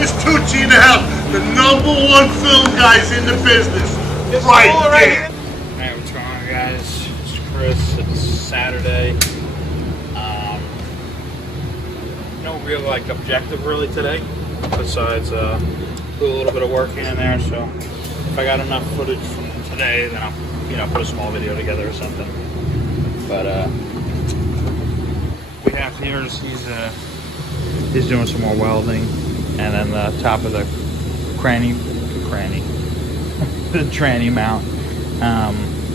There's Tucci in the house, the #1 film guys in the business. It's right cool, there. Hey, what's going on, guys? It's Chris. It's Saturday. No real objective really today, besides do a little bit of work in there. So if I got enough footage from today, then I'll put a small video together or something. But we have here is he's doing some more welding, and then the top of the the tranny mount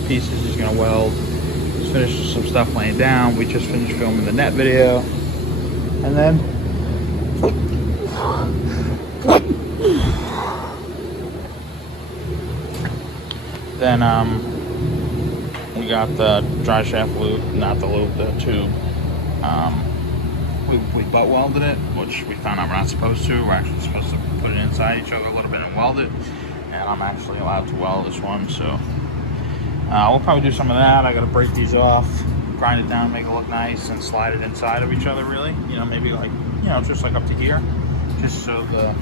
pieces he's gonna weld. Just finished some stuff laying down. We just finished filming the net video, and then we got the dry shaft loop, not the loop, the tube. We butt welded it, which we found out we're not supposed to. We're actually supposed to put it inside each other a little bit and weld it. And I'm actually allowed to weld this one, so we'll probably do some of that. I gotta break these off, grind it down, make it look nice, and slide it inside of each other really. Maybe just like up to here, just so the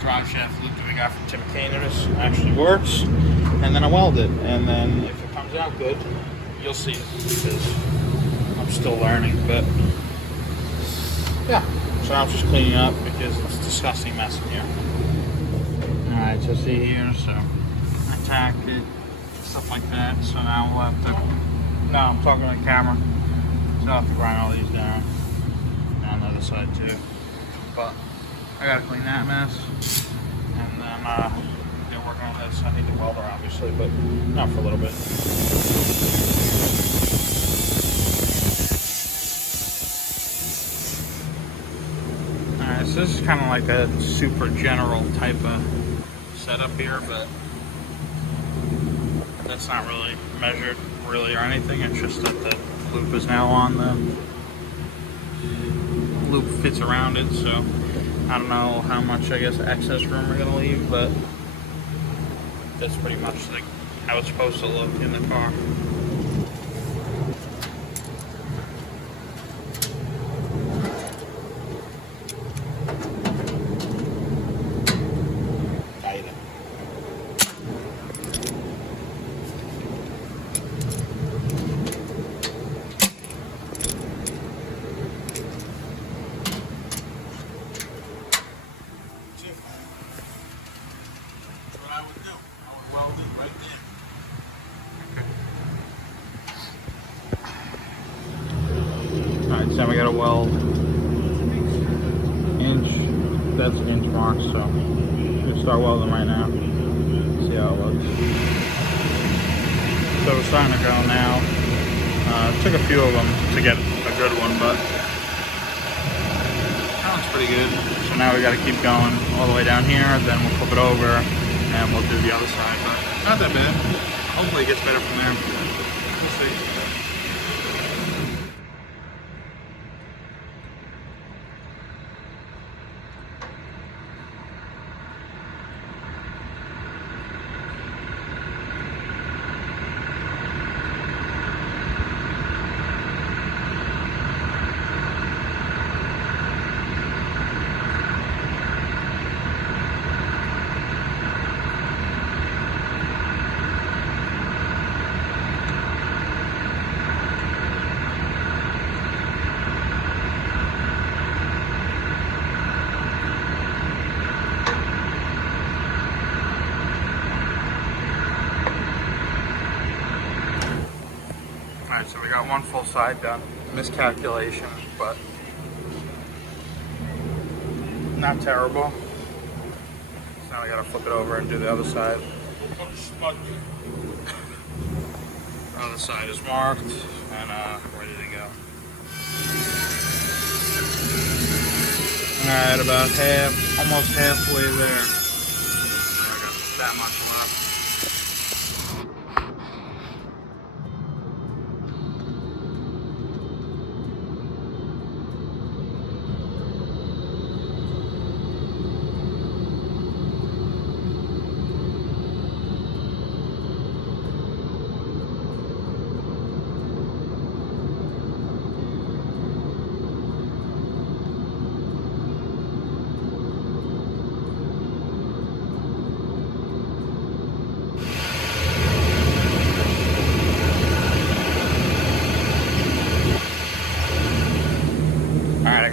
drive shaft loop that we got from Mcamis actually works. And then I weld it, and then if it comes out good, you'll see it, because I'm still learning. But yeah, so I'm just cleaning up because it's a disgusting mess in here. Alright, so see here, so I tacked it, stuff like that. So now we'll have to, I'm talking on the camera, so I'll have to grind all these down on the other side too. But I gotta clean that mess, and then working on this. I need the welder obviously, but not for a little bit. Alright, so this is kind of like a super general type of setup here, but that's not really measured really or anything. It's just that the loop is now on, the loop fits around it, so I don't know how much, I guess, excess room we're gonna leave, but that's pretty much like how it's supposed to look in the car. Alright, so we got a weld inch, that's an inch mark, so we're gonna start welding right now. See how it looks. So we're starting to go now. It took a few of them to get a good one, but that one's pretty good. So now we got to keep going all the way down here, then we'll flip it over and we'll do the other side, but not that bad. Hopefully it gets better from there. We'll see. Alright, so we got one full side done. Miscalculation, but not terrible. So now we gotta flip it over and do the other side. The other side is marked and ready to go. Alright, about almost halfway there. So I got that much left.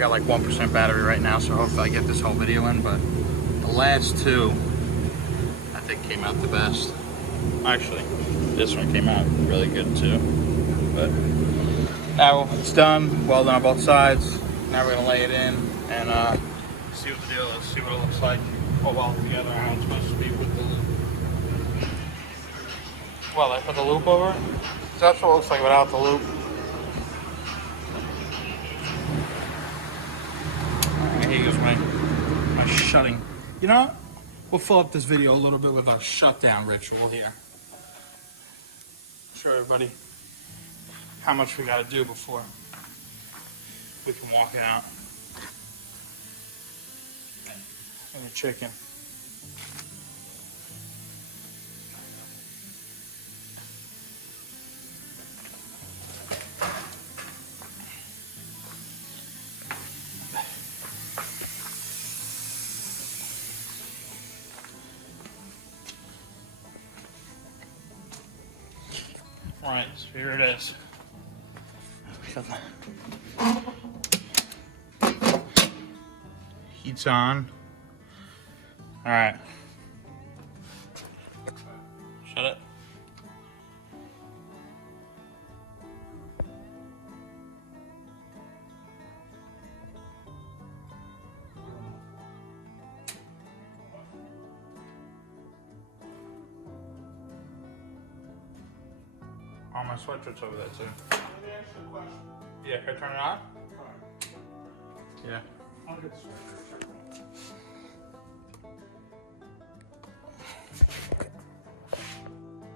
got like 1% battery right now, so hopefully I get this whole video in, but the last two, I think came out the best. Actually, this one came out really good too. But now it's done, welding on both sides. Now we're gonna lay it in and see what the deal is, see what it looks like. All welded together, how it's supposed to be with the loop. Well, I put the loop over it. So that's what it looks like without the loop. Here goes my shutting. You know what? We'll fill up this video a little bit with our shutdown ritual here. Show everybody how much we got to do before we can walk it out. And the chicken. Right, so here it is. Heat's on. All right. Shut it. Oh, my sweatshirt's over there too. Let me ask you a question. Yeah, can I turn it on? Alright. Yeah. I'll get the sweatshirt.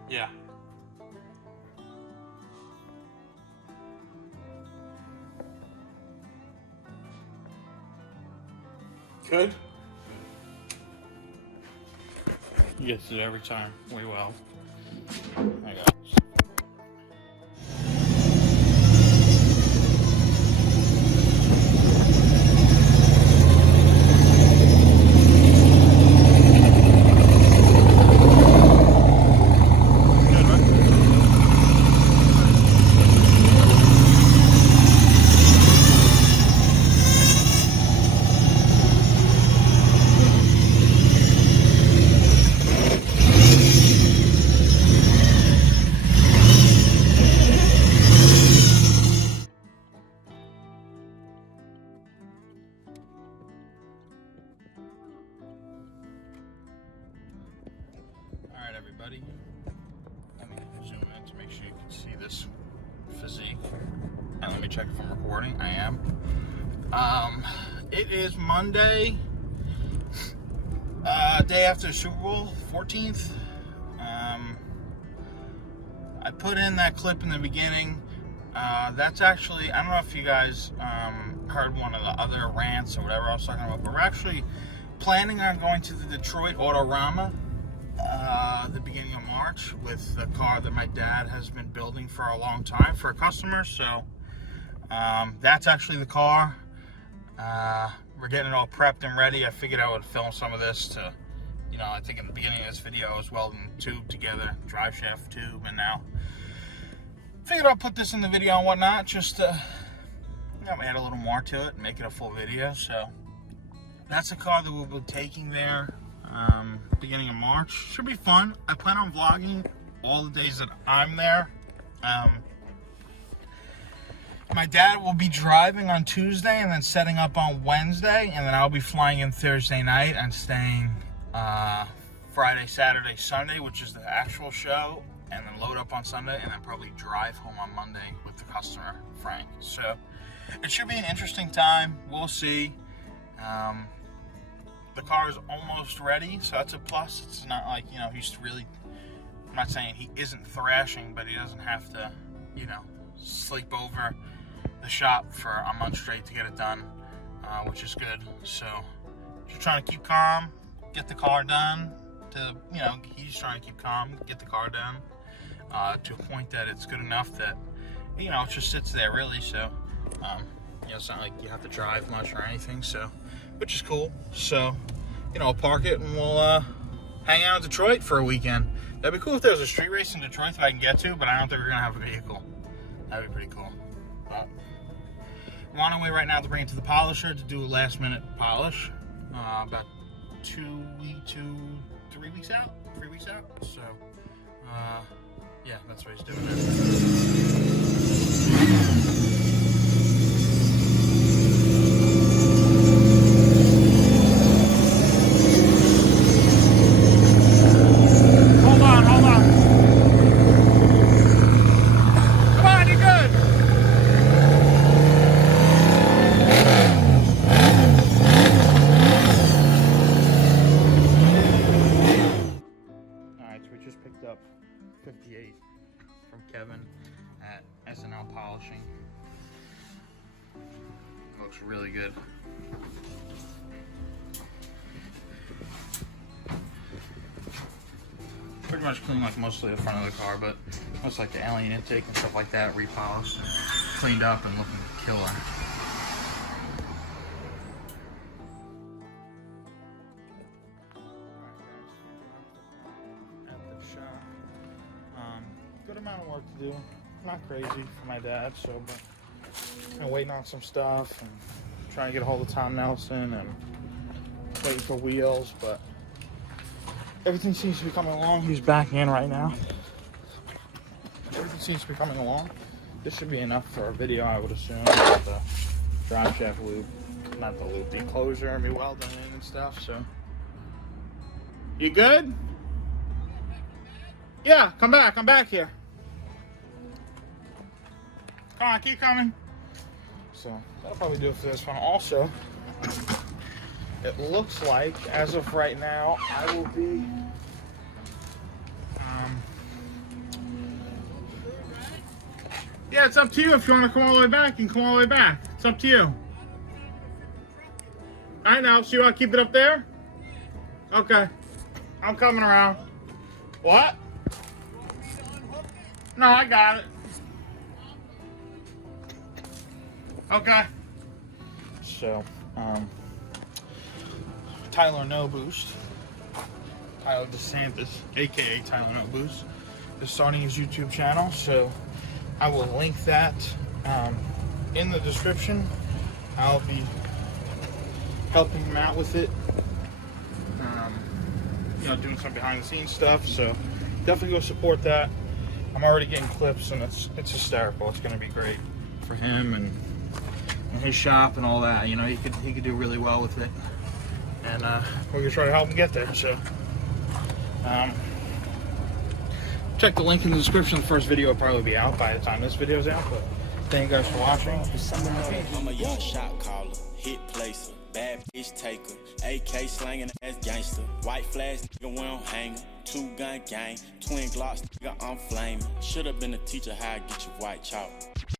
Yeah. Good? You get to do it every time. We will. I got it. Alright everybody, let me zoom in to make sure you can see this physique. And let me check if I'm recording. I am. It is Monday, day after the Super Bowl, 14th. I put in that clip in the beginning. That's actually, I don't know if you guys heard one of the other rants or whatever I was talking about, but we're actually planning on going to the Detroit Autorama the beginning of March with the car that my dad has been building for a long time for a customer. So that's actually the car. We're getting it all prepped and ready. I figured I would film some of this to, you know, I think in the beginning of this video I was welding tube together, drive shaft tube, and now figured I'll put this in the video and whatnot, just to, you know, add a little more to it and make it a full video. So that's a car that we'll be taking there beginning of March. Should be fun. I plan on vlogging all the days that I'm there. My dad will be driving on Tuesday and then setting up on Wednesday, and then I'll be flying in Thursday night and staying Friday, Saturday, Sunday, which is the actual show, and then load up on Sunday, and then probably drive home on Monday with the customer, Frank. So it should be an interesting time. We'll see. The car is almost ready, so that's a plus. It's not like, you know, he's really, I'm not saying he isn't thrashing, but he doesn't have to, you know, sleep over the shop for a month straight to get it done, which is good. So just trying to keep calm, get the car done. You know, he's trying to keep calm, get the car done to a point that it's good enough that, you know, it just sits there really. So you know, it's not like you have to drive much or anything, so, which is cool. So, you know, I'll park it and we'll hang out in Detroit for a weekend. That'd be cool if there was a street race in Detroit that I can get to, but I don't think we're gonna have a vehicle. That'd be pretty cool. But We're on our way right now to bring it to the polisher to do a last minute polish. About 3 weeks out. So, yeah, that's what he's doing now. We just picked up 58 from Kevin at S&L Polishing. Looks really good. Pretty much cleaned like mostly the front of the car, but most like the alien intake and stuff like that repolished, cleaned up, and looking killer. Good amount of work to do. Not crazy for my dad, so but I'm waiting on some stuff and trying to get a hold of Tom Nelson and waiting for wheels, but everything seems to be coming along. He's back in right now. Everything seems to be coming along. This should be enough for a video, I would assume, with the drive shaft loop, not the loop, the enclosure, and me welding in and stuff. So, you good? Yeah, come back. I'm back here. Come on, keep coming. So that'll probably do it for this one. Also, it looks like, as of right now, I will be yeah, it's up to you. If you want to come all the way back, you can come all the way back. It's up to you. I know. So you want to keep it up there? Okay. I'm coming around. What? No, I got it. Okay. So, Tyler Noboost, Tyler DeSantis, aka Tyler Noboost, is starting his YouTube channel. So, I will link that in the description. I'll be helping him out with it. You know, doing some behind the scenes stuff. So, definitely go support that. I'm already getting clips, and it's hysterical. It's going to be great for him and his shop and all that. You know, he could do really well with it, and we're gonna try to help him get there. So, check the link in the description. The first video will probably be out by the time this video's out. But thank you guys for watching. I'm a young shot caller, hit placer, bad bitch taker, AK slanging ass gangster, white flash nigga we don't hang 2-gun gang, twin glocks nigga I'm flaming. Should've been a teacher how I get your white chalk.